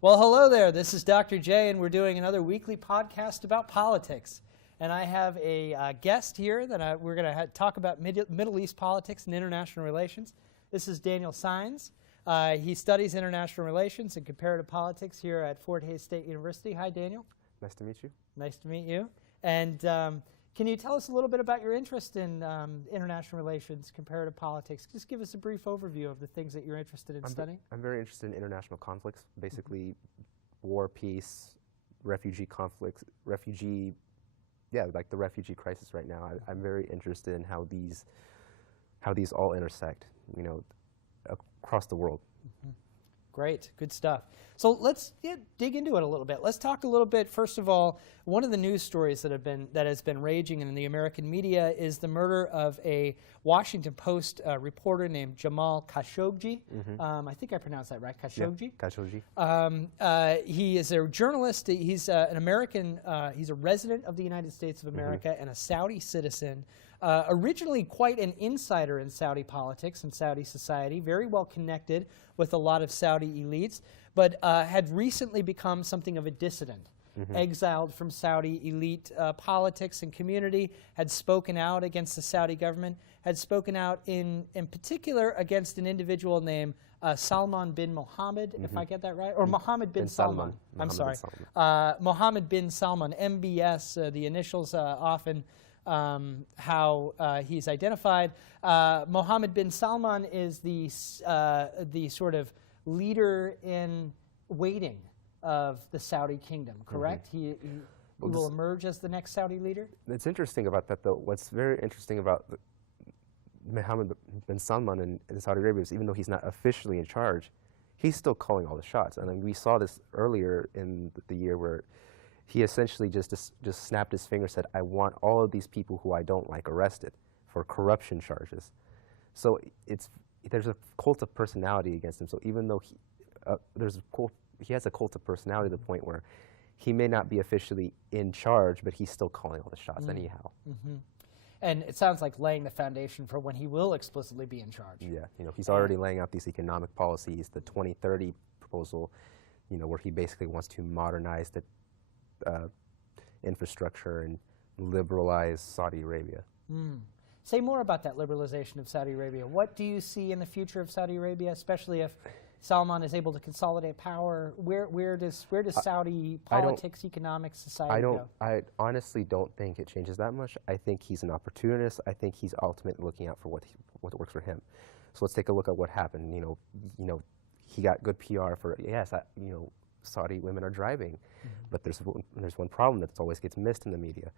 Well, hello there. This is Dr. J, and we're doing another weekly podcast about politics. And I have a guest here that we're going to talk about Middle East politics and international relations. This is Daniel Saenz. He studies international relations and comparative politics here at Fort Hays State University. Hi, Daniel. Nice to meet you. Nice to meet you. And can you tell us a little bit about your interest in international relations, comparative politics? Just give us a brief overview of the things that you're interested in studying. I'm very interested in international conflicts, basically war, peace, refugee conflicts, like the refugee crisis right now. I'm very interested in how these all intersect, across the world. Mm-hmm. Great, good stuff. So let's dig into it a little bit. Let's talk a little bit. First of all, one of the news stories that has been raging in the American media is the murder of a Washington Post reporter named Jamal Khashoggi. Mm-hmm. I think I pronounced that right, Khashoggi. Yeah, Khashoggi. He is a journalist. He's an American. He's a resident of the United States of America and a Saudi citizen. Originally quite an insider in Saudi politics and Saudi society, very well connected with a lot of Saudi elites, but had recently become something of a dissident, exiled from Saudi elite politics and community, had spoken out against the Saudi government, had spoken out in particular against an individual named Salman bin Mohammed, if I get that right, or Mohammed bin Salman. I'm sorry. Mohammed bin Salman, MBS, the initials often how he's identified. Mohammed bin Salman is the sort of leader in waiting of the Saudi kingdom, correct? He will emerge as the next Saudi leader? It's interesting about that, though. What's very interesting about Mohammed bin Salman in Saudi Arabia is even though he's not officially in charge, he's still calling all the shots. And then we saw this earlier in the year where he essentially just snapped his finger and said, I want all of these people who I don't like arrested for corruption charges. So there's a cult of personality against him. So even though he has a cult of personality to the point where he may not be officially in charge, but he's still calling all the shots anyhow. Mm-hmm. And it sounds like laying the foundation for when he will explicitly be in charge. Yeah, he's already laying out these economic policies, the 2030 proposal, where he basically wants to modernize the infrastructure and liberalize Saudi Arabia. Say more about that liberalization of Saudi Arabia. What do you see in the future of Saudi Arabia, especially if Salman is able to consolidate power? Where does Saudi politics, economics, society go? I honestly don't think it changes that much. I think he's an opportunist. I think he's ultimately looking out for what works for him. So let's take a look at what happened. He got good PR for Saudi women are driving, but there's one problem that always gets missed in the media.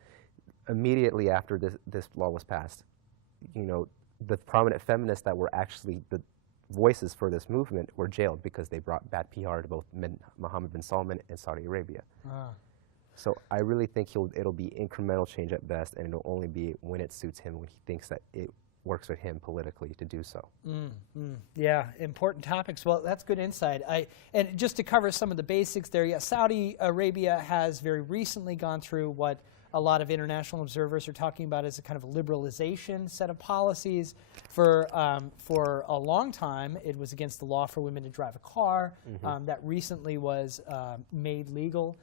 Immediately after this law was passed, the prominent feminists that were actually the voices for this movement were jailed because they brought bad PR to both Mohammed bin Salman and Saudi Arabia. So I really think it'll be incremental change at best, and it'll only be when it suits him, when he thinks that it works with him politically to do so. Yeah, important topics. Well, that's good insight. And just to cover some of the basics there, Saudi Arabia has very recently gone through what a lot of international observers are talking about as a kind of a liberalization set of policies. For a long time, it was against the law for women to drive a car. That recently was made legal.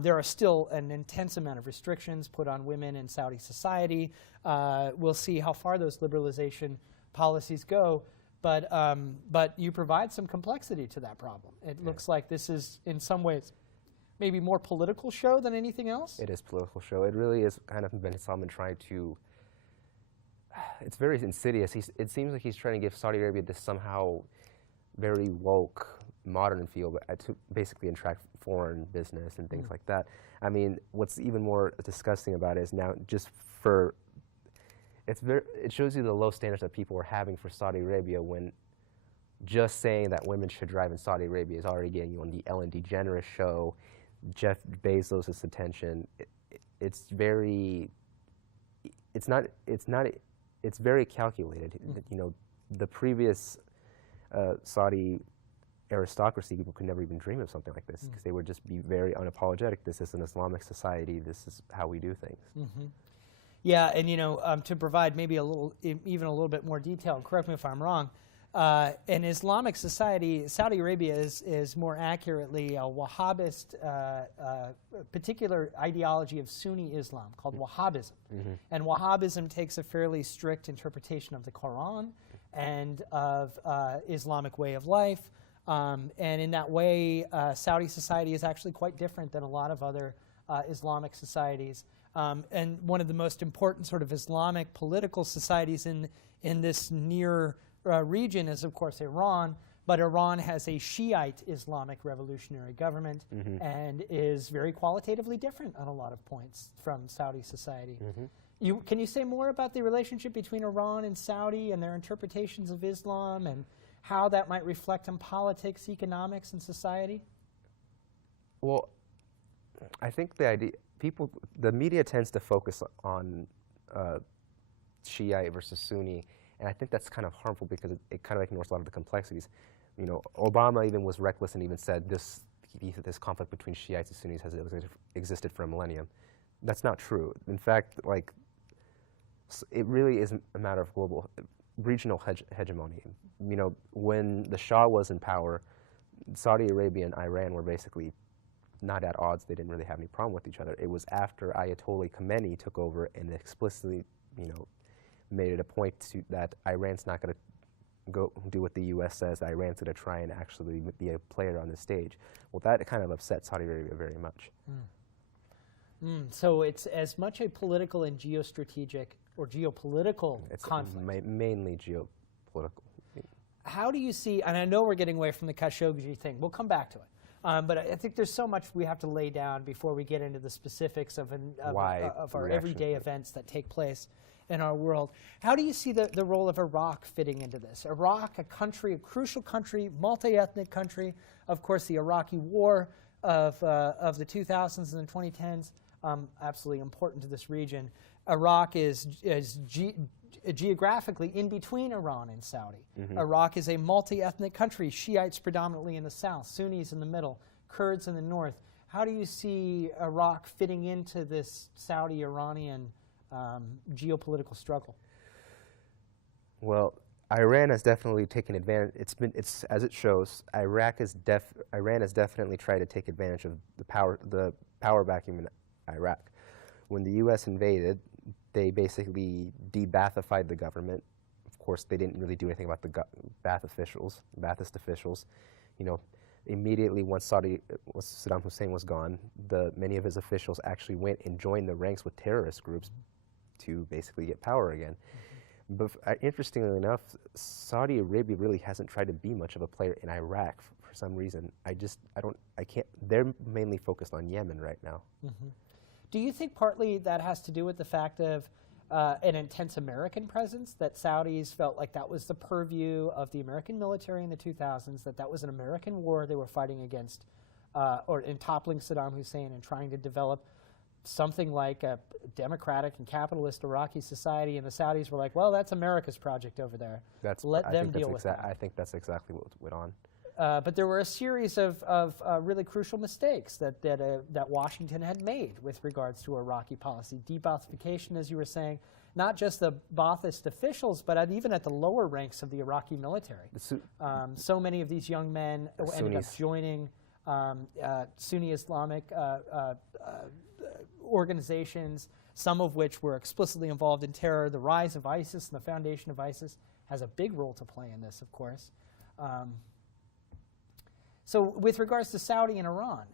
There are still an intense amount of restrictions put on women in Saudi society. We'll see how far those liberalization policies go, but you provide some complexity to that problem. It looks like this is, in some ways, maybe more political show than anything else? It is political show. It really is kind of bin Salman trying to, it's very insidious. It seems like he's trying to give Saudi Arabia this somehow very woke, modern feel, but to basically attract foreign business and things like that. I mean, what's even more disgusting about it is now it shows you the low standards that people are having for Saudi Arabia when just saying that women should drive in Saudi Arabia is already getting you on the Ellen DeGeneres show, Jeff Bezos' attention. It's very calculated. The previous Saudi aristocracy, people could never even dream of something like this because they would just be very unapologetic. This is an Islamic society. This is how we do things. Yeah, and to provide maybe even a little bit more detail, and correct me if I'm wrong, In Islamic society, Saudi Arabia is more accurately a Wahhabist, particular ideology of Sunni Islam called Wahhabism. And Wahhabism takes a fairly strict interpretation of the Quran and of Islamic way of life. And in that way, Saudi society is actually quite different than a lot of other Islamic societies. And one of the most important sort of Islamic political societies in this near region is, of course, Iran. But Iran has a Shiite Islamic revolutionary government and is very qualitatively different on a lot of points from Saudi society. Can you say more about the relationship between Iran and Saudi and their interpretations of Islam and how that might reflect on politics, economics, and society? Well, I think the media tends to focus on Shiite versus Sunni, and I think that's kind of harmful because it kind of ignores a lot of the complexities. You know, Obama even was reckless and even said this conflict between Shiites and Sunnis has existed for a millennium. That's not true. In fact, like, it really is a matter of regional hegemony. You know, when the Shah was in power, Saudi Arabia and Iran were basically not at odds. They didn't really have any problem with each other. It was after Ayatollah Khomeini took over and explicitly, you know, made it a point that Iran's not going to go do what the U.S. says. Iran's going to try and actually be a player on the stage. Well, that kind of upset Saudi Arabia very much. So it's as much a political and geostrategic or geopolitical conflict. It's mainly geopolitical. How do you see, and I know we're getting away from the Khashoggi thing, we'll come back to it, but I think there's so much we have to lay down before we get into the specifics of our everyday events that take place in our world. How do you see the role of Iraq fitting into this? Iraq, a crucial country, multi-ethnic country, of course the Iraqi war of the 2000s and the 2010s, absolutely important to this region. Iraq is geographically in between Iran and Saudi. Iraq is a multi-ethnic country, Shiites predominantly in the south, Sunnis in the middle, Kurds in the north. How do you see Iraq fitting into this Saudi-Iranian geopolitical struggle? Well, Iran has definitely taken advantage. It's as it shows. Iran has definitely tried to take advantage of the power vacuum in Iraq. When the U.S. invaded, they basically de-Baathified the government. Of course, they didn't really do anything about the Baathist officials. You know, immediately once Saddam Hussein was gone, many of his officials actually went and joined the ranks with terrorist groups to basically get power again. But interestingly enough, Saudi Arabia really hasn't tried to be much of a player in Iraq for some reason. They're mainly focused on Yemen right now. Do you think partly that has to do with the fact of an intense American presence, that Saudis felt like that was the purview of the American military in the 2000s, that was an American war they were fighting against, in toppling Saddam Hussein and trying to develop something like a democratic and capitalist Iraqi society, and the Saudis were like, well, that's America's project over there. Let them deal with that. I think that's exactly what went on. But there were a series of really crucial mistakes that Washington had made with regards to Iraqi policy. De-Baathification, as you were saying, not just the Baathist officials, but even at the lower ranks of the Iraqi military. So many of these young men ended up joining Sunni Islamic organizations, some of which were explicitly involved in terror. The rise of ISIS and the foundation of ISIS has a big role to play in this, of course. So with regards to Saudi and Iran,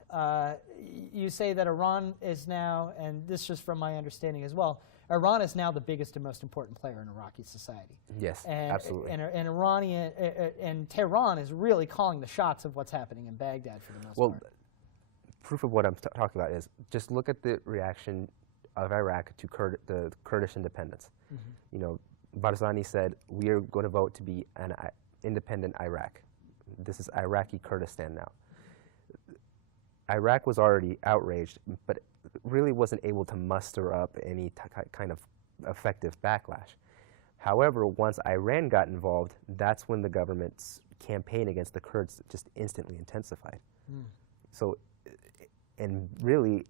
you say that Iran is now, and this is just from my understanding as well, Iran is now the biggest and most important player in Iraqi society. Yes, absolutely. And Tehran is really calling the shots of what's happening in Baghdad for the most part. Proof of what I'm talking about is just look at the reaction of Iraq to the Kurdish independence. You know, Barzani said, we are going to vote to be an independent Iraq. This is Iraqi Kurdistan now. Iraq was already outraged, but really wasn't able to muster up any kind of effective backlash. However, once Iran got involved, that's when the government's campaign against the Kurds just instantly intensified. So, and really,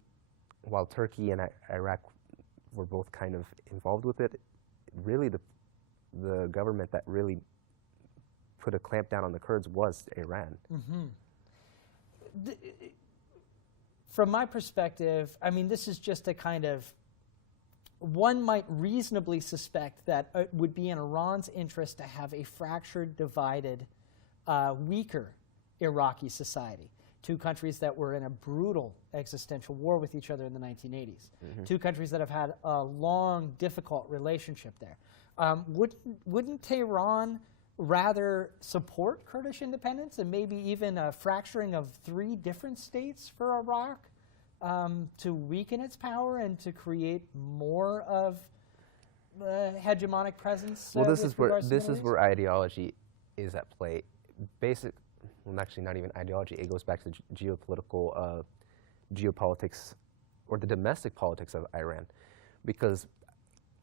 while Turkey and Iraq were both kind of involved with it, really the government that really put a clamp down on the Kurds was Iran. From my perspective, I mean, this is just a kind of, one might reasonably suspect that it would be in Iran's interest to have a fractured, divided, weaker Iraqi society. Two countries that were in a brutal existential war with each other in the 1980s. Two countries that have had a long, difficult relationship there. Wouldn't Tehran rather support Kurdish independence and maybe even a fracturing of 3 different states for Iraq to weaken its power and to create more of hegemonic presence? Well, this is where ideology is at play. Well, actually, not even ideology. It goes back to geopolitics, or the domestic politics of Iran, because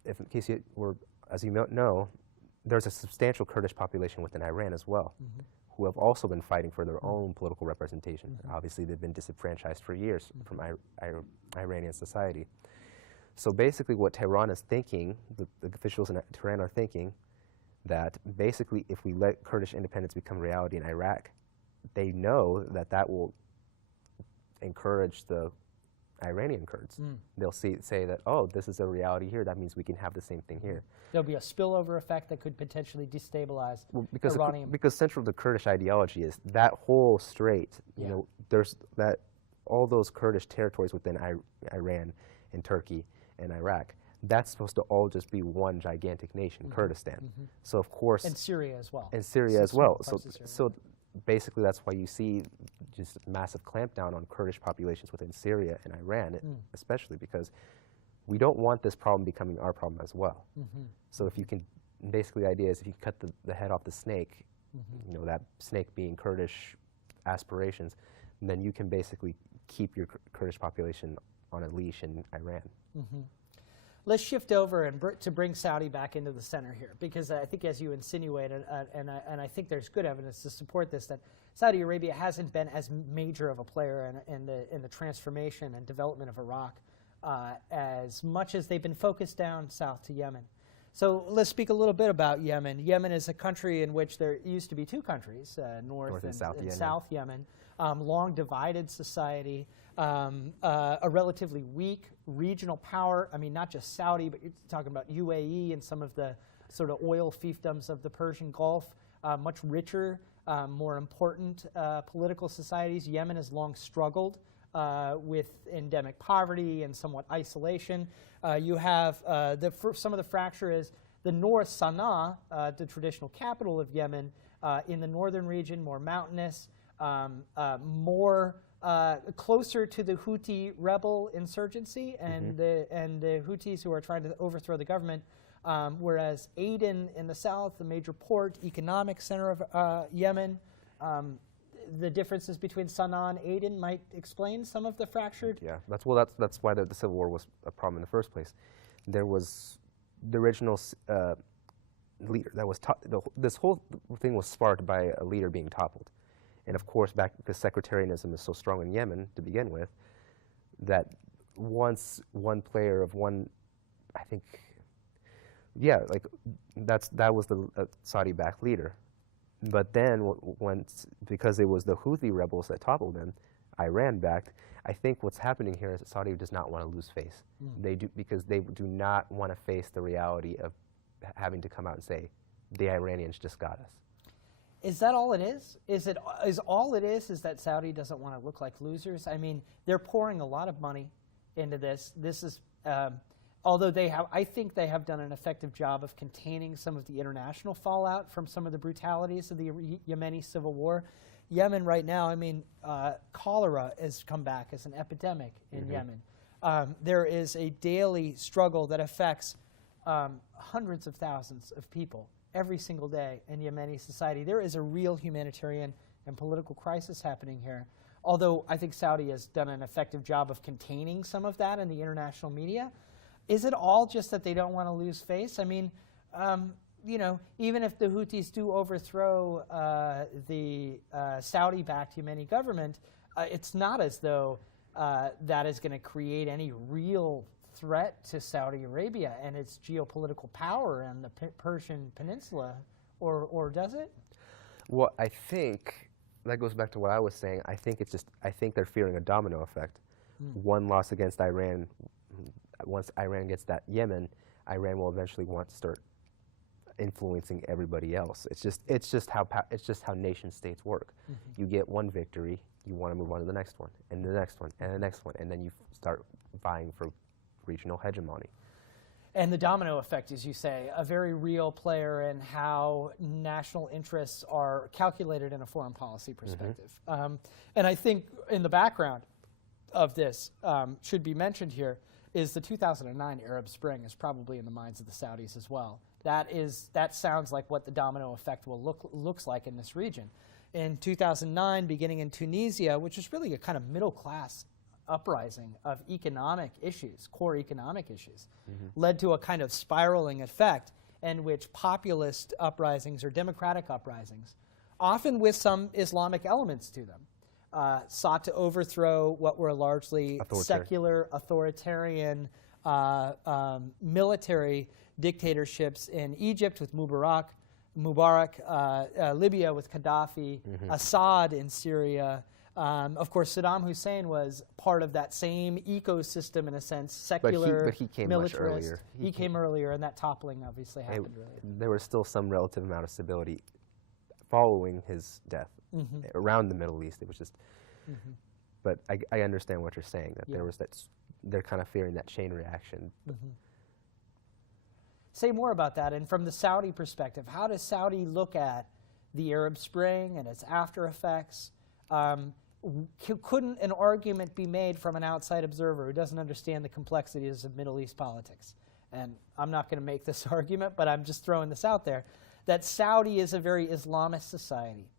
if in case as you know, there's a substantial Kurdish population within Iran as well, who have also been fighting for their own political representation. Obviously, they've been disenfranchised for years from Iranian society. So basically what Tehran is thinking, the officials in Tehran are thinking, that basically if we let Kurdish independence become reality in Iraq, they know that that will encourage the Iranian Kurds. They'll say that, oh, this is a reality here, that means we can have the same thing here. There'll be a spillover effect that could potentially destabilize Iranian. Because central to Kurdish ideology is that whole strait, you know, there's that, all those Kurdish territories within Iran and Turkey and Iraq, that's supposed to all just be one gigantic nation, Kurdistan. So of course, and Syria as well. And Syria as well. So basically that's why you see just massive clampdown on Kurdish populations within Syria and Iran, especially because we don't want this problem becoming our problem as well. So if you can, basically the idea is if you cut the head off the snake, you know, that snake being Kurdish aspirations, then you can basically keep your Kurdish population on a leash in Iran. Let's shift over and to bring Saudi back into the center here, because I think, as you insinuated, and I think there's good evidence to support this, that Saudi Arabia hasn't been as major of a player in the transformation and development of Iraq as much as they've been focused down south to Yemen. So let's speak a little bit about Yemen. Yemen is a country in which there used to be 2 countries, North and South Yemen, long divided society. A relatively weak regional power. I mean, not just Saudi, but you're talking about UAE and some of the sort of oil fiefdoms of the Persian Gulf, much richer, more important political societies. Yemen has long struggled with endemic poverty and somewhat isolation. You have some of the fracture is the north, Sana'a, the traditional capital of Yemen, in the northern region, more mountainous, more closer to the Houthi rebel insurgency and the Houthis who are trying to overthrow the government, whereas Aden in the south, the major port, economic center of Yemen, the differences between Sana'a and Aden might explain some of the fractured. Yeah, that's why the Civil War was a problem in the first place. There was the original leader that was this whole thing was sparked by a leader being toppled. And of course, because sectarianism is so strong in Yemen to begin with, that once one player of one, I think, yeah, like that was the Saudi-backed leader. But then because it was the Houthi rebels that toppled him, Iran-backed, I think what's happening here is that Saudi does not want to lose face. Because they do not want to face the reality of having to come out and say, the Iranians just got us. Is that all it is? Is all it is that Saudi doesn't want to look like losers? I mean, they're pouring a lot of money into this. This is, although I think they have done an effective job of containing some of the international fallout from some of the brutalities of the Yemeni civil war. Yemen right now, I mean, cholera has come back as an epidemic in Yemen. There is a daily struggle that affects hundreds of thousands of people every single day in Yemeni society. There is a real humanitarian and political crisis happening here. Although I think Saudi has done an effective job of containing some of that in the international media. Is it all just that they don't want to lose face? I mean, you know, even if the Houthis do overthrow the Saudi-backed Yemeni government, it's not as though that is going to create any real threat to Saudi Arabia and its geopolitical power in the Persian Peninsula, or does it? Well, I think that goes back to what I was saying. I think they're fearing a domino effect. One loss against Iran, once Iran gets that Yemen, Iran will eventually want to start influencing everybody else. It's just how nation states work. You get one victory, you want to move on to the next one, and the next one, and the next one, and then you start vying for regional hegemony. And the domino effect, as you say, a very real player in how national interests are calculated in a foreign policy perspective. And I think in the background of this, should be mentioned here, is the 2009 Arab Spring is probably in the minds of the Saudis as well. That sounds like what the domino effect looks like in this region. In 2009, beginning in Tunisia, which is really a kind of middle-class uprising of economic issues, core economic issues, led to a kind of spiraling effect in which populist uprisings or democratic uprisings, often with some Islamic elements to them, sought to overthrow what were largely secular, authoritarian military dictatorships in Egypt with Mubarak, Libya with Gaddafi, Assad in Syria. Of course, Saddam Hussein was part of that same ecosystem, in a sense, secular, but he came militarist. much earlier. He came earlier, and that toppling obviously happened earlier. There was still some relative amount of stability following his death around the Middle East. It was just, but I understand what you're saying, that there was they're kind of fearing that chain reaction. Say more about that, and from the Saudi perspective, how does Saudi look at the Arab Spring and its after effects? Couldn't an argument be made from an outside observer who doesn't understand the complexities of Middle East politics? And I'm not going to make this argument, but I'm just throwing this out there, that Saudi is a very Islamist society.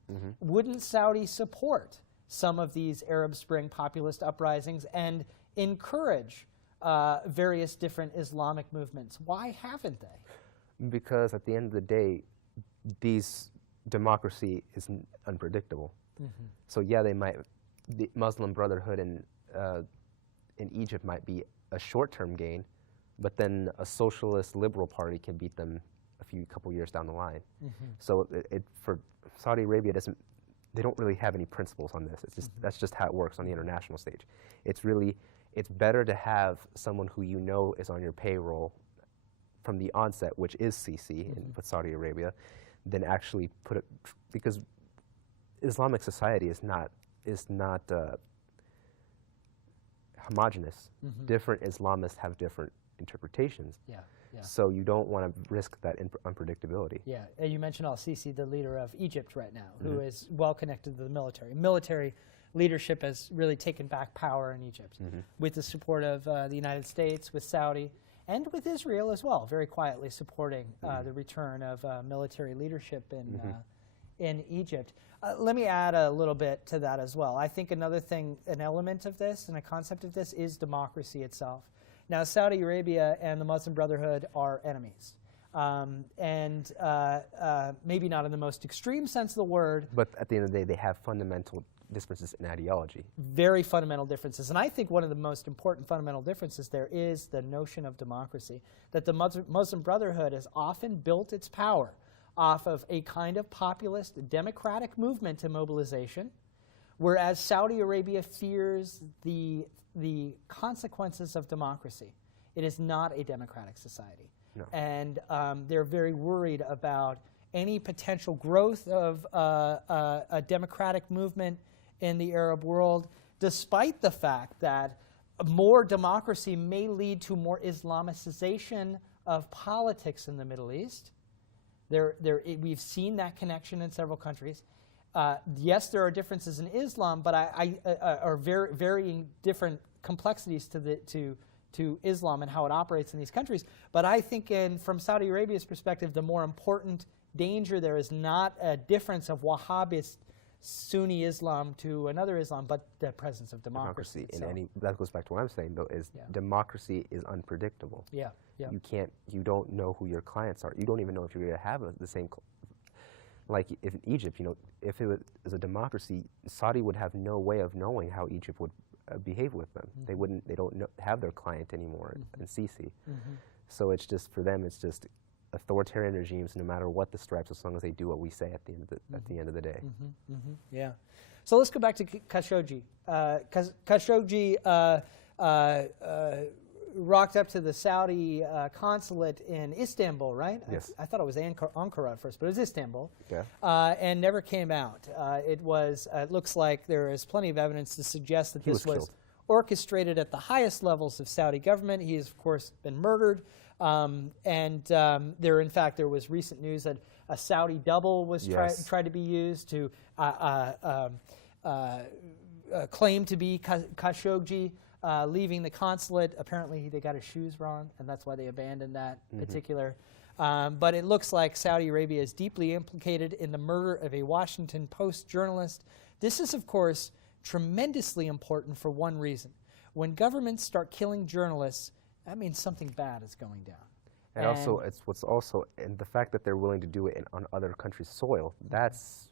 Wouldn't Saudi support some of these Arab Spring populist uprisings and encourage various different Islamic movements? Why haven't they? Because at the end of the day, democracy is unpredictable. So yeah, the Muslim Brotherhood in Egypt might be a short-term gain, but then a socialist liberal party can beat them a couple years down the line. So for Saudi Arabia, they don't really have any principles on this. That's just how it works on the international stage. It's better to have someone who you know is on your payroll from the onset, which is Sisi with Saudi Arabia, than actually put it, because Islamic society is not homogenous. Different Islamists have different interpretations. So you don't want to risk that unpredictability. And you mentioned al-Sisi, the leader of Egypt right now, who is well connected to the military. Military leadership has really taken back power in Egypt with the support of the United States, with Saudi, and with Israel as well, very quietly supporting the return of military leadership in Egypt. Let me add a little bit to that as well. I think another thing, an element of this and a concept of this is democracy itself. Now, Saudi Arabia and the Muslim Brotherhood are enemies. And maybe not in the most extreme sense of the word. But at the end of the day, they have fundamental differences in ideology. Very fundamental differences. And I think one of the most important fundamental differences there is the notion of democracy, that the Muslim Brotherhood has often built its power off of a kind of populist democratic movement and mobilization, whereas Saudi Arabia fears the consequences of democracy. It is not a democratic society. No. And they're very worried about any potential growth of a democratic movement in the Arab world, despite the fact that more democracy may lead to more Islamicization of politics in the Middle East. We've seen that connection in several countries. Yes, there are differences in Islam, but are varying different complexities to Islam and how it operates in these countries. But I think from Saudi Arabia's perspective, the more important danger there is not a difference of Wahhabist Sunni Islam to another Islam, but the presence of democracy. That goes back to what I'm saying, though, is democracy is unpredictable. You don't know who your clients are. You don't even know if you're going to have the same. Like if in Egypt, if it was a democracy, Saudi would have no way of knowing how Egypt would behave with them. They don't have their client anymore in Sisi. So it's just, for them, it's just authoritarian regimes, no matter what the stripes, as long as they do what we say at the end of the day. Yeah. So let's go back to Khashoggi. Khashoggi rocked up to the Saudi consulate in Istanbul, right? Yes. I thought it was Ankara at first, but it was Istanbul. Yeah. And never came out. It looks like there is plenty of evidence to suggest that this was orchestrated at the highest levels of Saudi government. He has, of course, been murdered. In fact, there was recent news that a Saudi double was tried to be used to claim to be Khashoggi, leaving the consulate. Apparently, they got his shoes wrong, and that's why they abandoned that particular. But it looks like Saudi Arabia is deeply implicated in the murder of a Washington Post journalist. This is, of course, tremendously important for one reason. When governments start killing journalists, that means something bad is going down. And the fact that they're willing to do it on other countries' soil, that's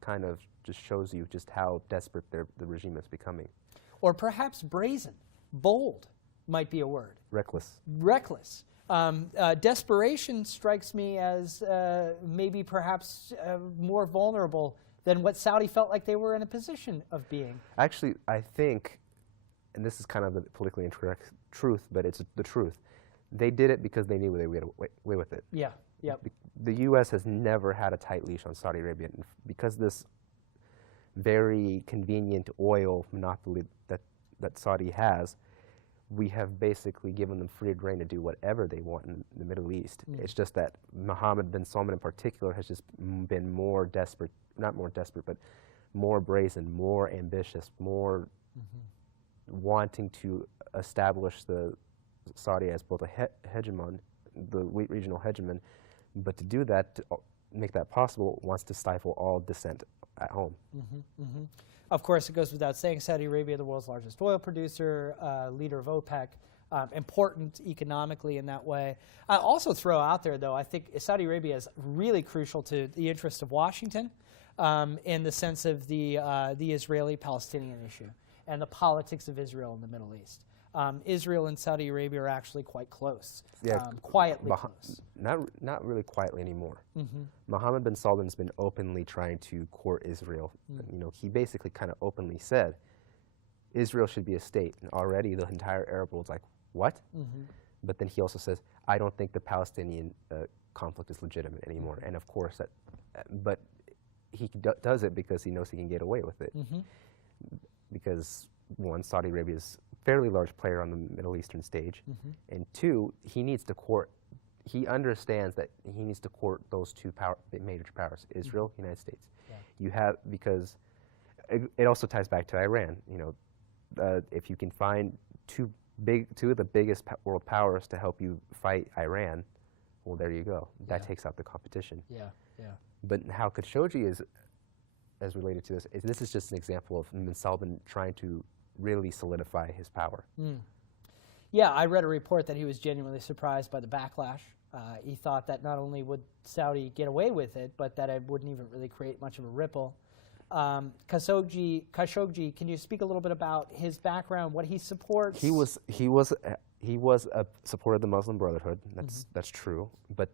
kind of just shows you just how desperate the regime is becoming. Or perhaps brazen, bold might be a word. Reckless. Reckless. Desperation strikes me as maybe perhaps more vulnerable than what Saudi felt like they were in a position of being. Actually, I think, and this is kind of the politically incorrect truth, but it's the truth, they did it because they knew they would get away with it. Yeah, yep. The U.S. has never had a tight leash on Saudi Arabia, and because this very convenient oil monopoly that Saudi has, we have basically given them free rein to do whatever they want in the Middle East. It's just that Mohammed bin Salman in particular has just been more desperate, not more desperate, but more brazen, more ambitious, more wanting to establish the Saudi as both a hegemon, the regional hegemon, but to do that, to make that possible, wants to stifle all dissent at home. Of course, it goes without saying, Saudi Arabia, the world's largest oil producer, leader of OPEC, important economically in that way. I also throw out there, though, I think Saudi Arabia is really crucial to the interest of Washington in the sense of the Israeli-Palestinian issue and the politics of Israel in the Middle East. Israel and Saudi Arabia are actually quite close, quietly close. Not really quietly anymore. Mohammed bin Salman has been openly trying to court Israel. You know, he basically kind of openly said Israel should be a state, and already the entire Arab world's like, what? But then he also says, I don't think the Palestinian conflict is legitimate anymore. And of course, but he does it because he knows he can get away with it. Because one, Saudi Arabia is fairly large player on the Middle Eastern stage, and two, he understands that he needs to court those two major powers, Israel, United States. You have, because it also ties back to Iran. You know, if you can find two of the biggest world powers to help you fight Iran, well, there you go. That takes out the competition. But how Khashoggi is related to this is just an example of bin Salman trying to really solidify his power. Yeah, I read a report that he was genuinely surprised by the backlash. He thought that not only would Saudi get away with it, but that it wouldn't even really create much of a ripple. Khashoggi, can you speak a little bit about his background, what he supports? He was a supporter of the Muslim Brotherhood. That's true. But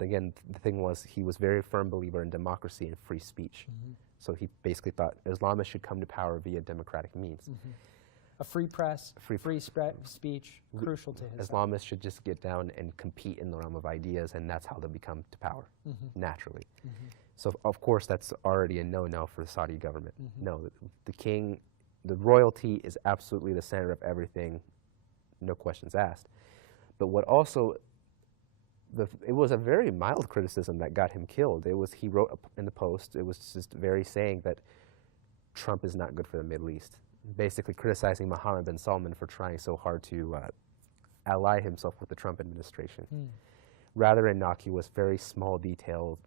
again, the thing was, he was a very firm believer in democracy and free speech. So he basically thought Islamists should come to power via democratic means. A free press, free speech, crucial to his Islamists should just get down and compete in the realm of ideas, and that's how they become to power, naturally. So of course that's already a no-no for the Saudi government. No, the king, the royalty is absolutely the center of everything, no questions asked. But what also, it was a very mild criticism that got him killed. He wrote in the Post, it was just very saying that Trump is not good for the Middle East, basically criticizing Mohammed bin Salman for trying so hard to ally himself with the Trump administration. Rather innocuous, very small detail,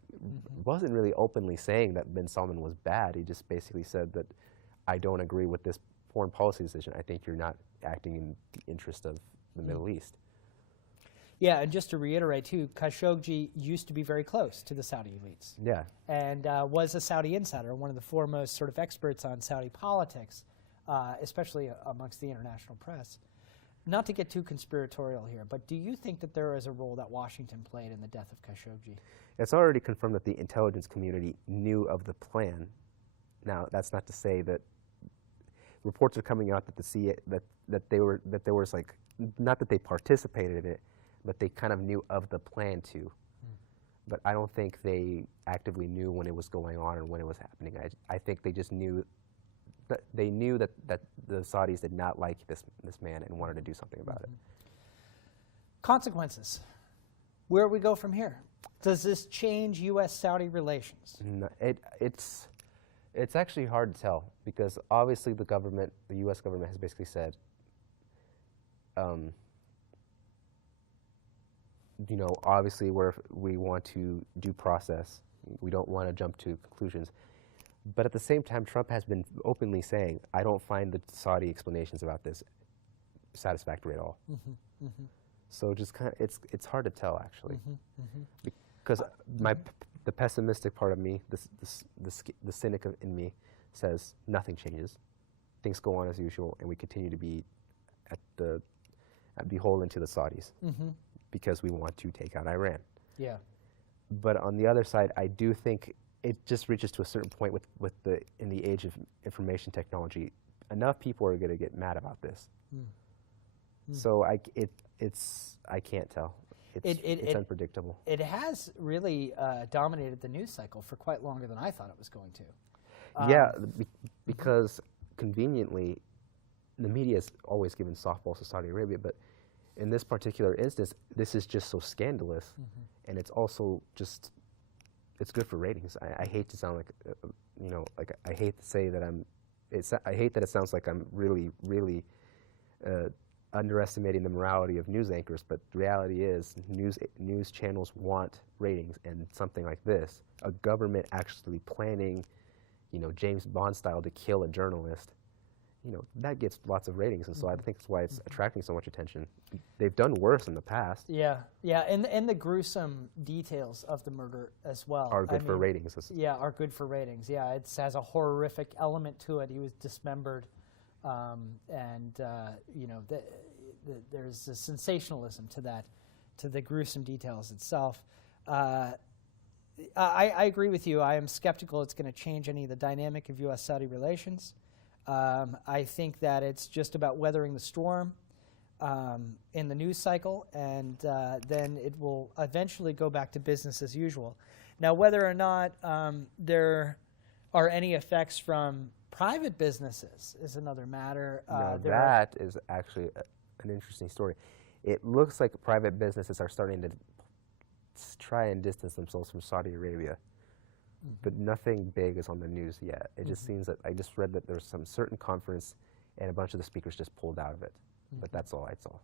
wasn't really openly saying that bin Salman was bad. He just basically said that I don't agree with this foreign policy decision. I think you're not acting in the interest of the Middle East. Yeah, and just to reiterate too, Khashoggi used to be very close to the Saudi elites. Yeah. And was a Saudi insider, one of the foremost sort of experts on Saudi politics, especially amongst the international press. not to get too conspiratorial here, but do you think that there is a role that Washington played in the death of Khashoggi? It's already confirmed that the intelligence community knew of the plan. Now, that's not to say that reports are coming out that that there was like, not that they participated in it, but they kind of knew of the plan too. But I don't think they actively knew when it was going on or when it was happening. I think they just knew that that the Saudis did not like this man and wanted to do something about it. Consequences. Where we go from here? Does this change U.S.-Saudi relations? No, it's actually hard to tell because obviously the U.S. government has basically said, you know, obviously we want to due process. We don't want to jump to conclusions. But at the same time, Trump has been openly saying, I don't find the Saudi explanations about this satisfactory at all. So just kind of, it's hard to tell actually, because the pessimistic part of me, the cynic in me, says nothing changes, things go on as usual, and we continue to be beholden to the Saudis because we want to take out Iran. Yeah. But on the other side, I do think it just reaches to a certain point in the age of information technology, enough people are going to get mad about this. So I can't tell. It's unpredictable. It has really dominated the news cycle for quite longer than I thought it was going to. Yeah, because conveniently, the media has always given softballs to Saudi Arabia, but in this particular instance, this is just so scandalous, and it's also just, it's good for ratings. I hate to sound like, you know, like I hate to say that I hate that it sounds like I'm really, really underestimating the morality of news anchors, but the reality is news channels want ratings, and something like this, a government actually planning, you know, James Bond style to kill a journalist, you know, that gets lots of ratings, and so I think that's why it's attracting so much attention. They've done worse in the past. Yeah, yeah, and the gruesome details of the murder as well are good for ratings. Yeah, are good for ratings. Yeah, it has a horrific element to it. He was dismembered, and you know, there's a sensationalism to that, to the gruesome details itself. I agree with you. I am skeptical it's going to change any of the dynamic of U.S.-Saudi relations. I think that it's just about weathering the storm in the news cycle, and then it will eventually go back to business as usual. Now, whether or not there are any effects from private businesses is another matter. Now that is actually an interesting story. It looks like private businesses are starting to try and distance themselves from Saudi Arabia. But nothing big is on the news yet. It just seems that I just read that there's some certain conference and a bunch of the speakers just pulled out of it. But that's all I saw.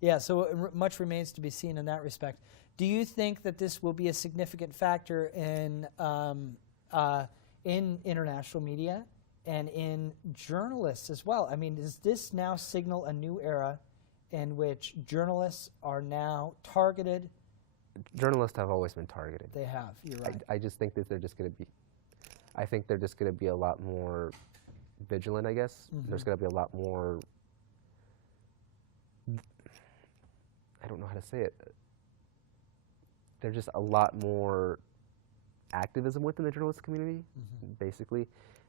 Yeah, so much remains to be seen in that respect. Do you think that this will be a significant factor in international media and in journalists as well? I mean, does this now signal a new era in which journalists are now targeted? Journalists have always been targeted. They have, you're right. I just think that they're just going to be, I think they're just going to be a lot more vigilant, I guess. There's going to be a lot more, I don't know how to say it. There's just a lot more activism within the journalist community, basically.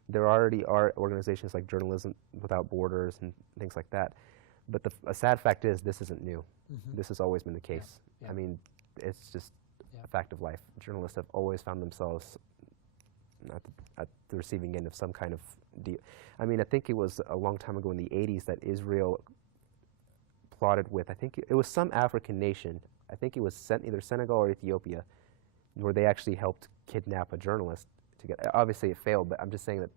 There already are organizations like Journalism Without Borders and things like that. But a sad fact is this isn't new. This has always been the case. Yeah. Yeah. I mean, it's just a fact of life. Journalists have always found themselves at the receiving end of some kind of deal. I mean, I think it was a long time ago in the 80s that Israel plotted with, I think it was some African nation, I think it was either Senegal or Ethiopia, where they actually helped kidnap a journalist. Obviously it failed, but I'm just saying that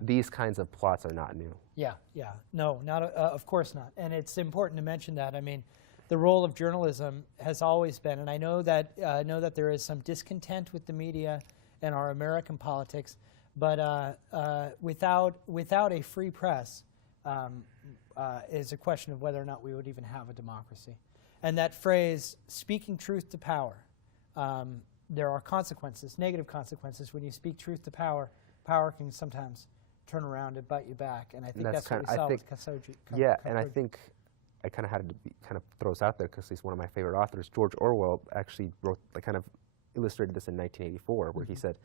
these kinds of plots are not new. Yeah, yeah. No, not of course not. And it's important to mention that. I mean, the role of journalism has always been, and I know that there is some discontent with the media and our American politics, but without a free press is a question of whether or not we would even have a democracy. And that phrase, speaking truth to power, there are consequences, negative consequences. When you speak truth to power, power can sometimes turn around and bite you back. And I think that's what we saw with Khashoggi. Yeah, and I think I kind of had to kind of throw this out there because he's one of my favorite authors. George Orwell actually wrote, like, kind of illustrated this in 1984, where he said,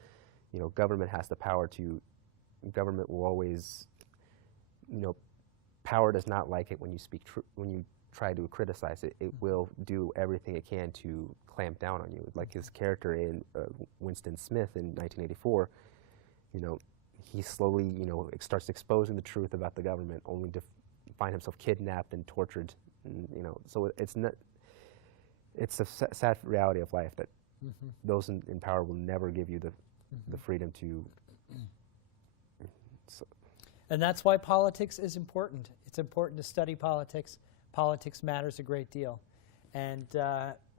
you know, government has the power to, government will always, you know, power does not like it when you speak when you try to criticize it. It will do everything it can to clamp down on you. Like his character in Winston Smith in 1984, you know, he slowly, you know, starts exposing the truth about the government, only to find himself kidnapped and tortured. And, you know, so it's not. It's a sad reality of life that those in power will never give you the freedom to. So. And that's why politics is important. It's important to study politics. Politics matters a great deal. And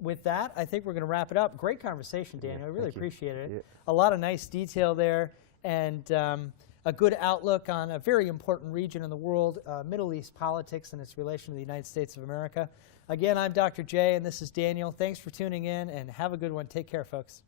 with that, I think we're going to wrap it up. Great conversation, Daniel. I really appreciated it. Yeah. A lot of nice detail there, and a good outlook on a very important region in the world, Middle East politics and its relation to the United States of America. Again, I'm Dr. J, and this is Daniel. Thanks for tuning in, and have a good one. Take care, folks.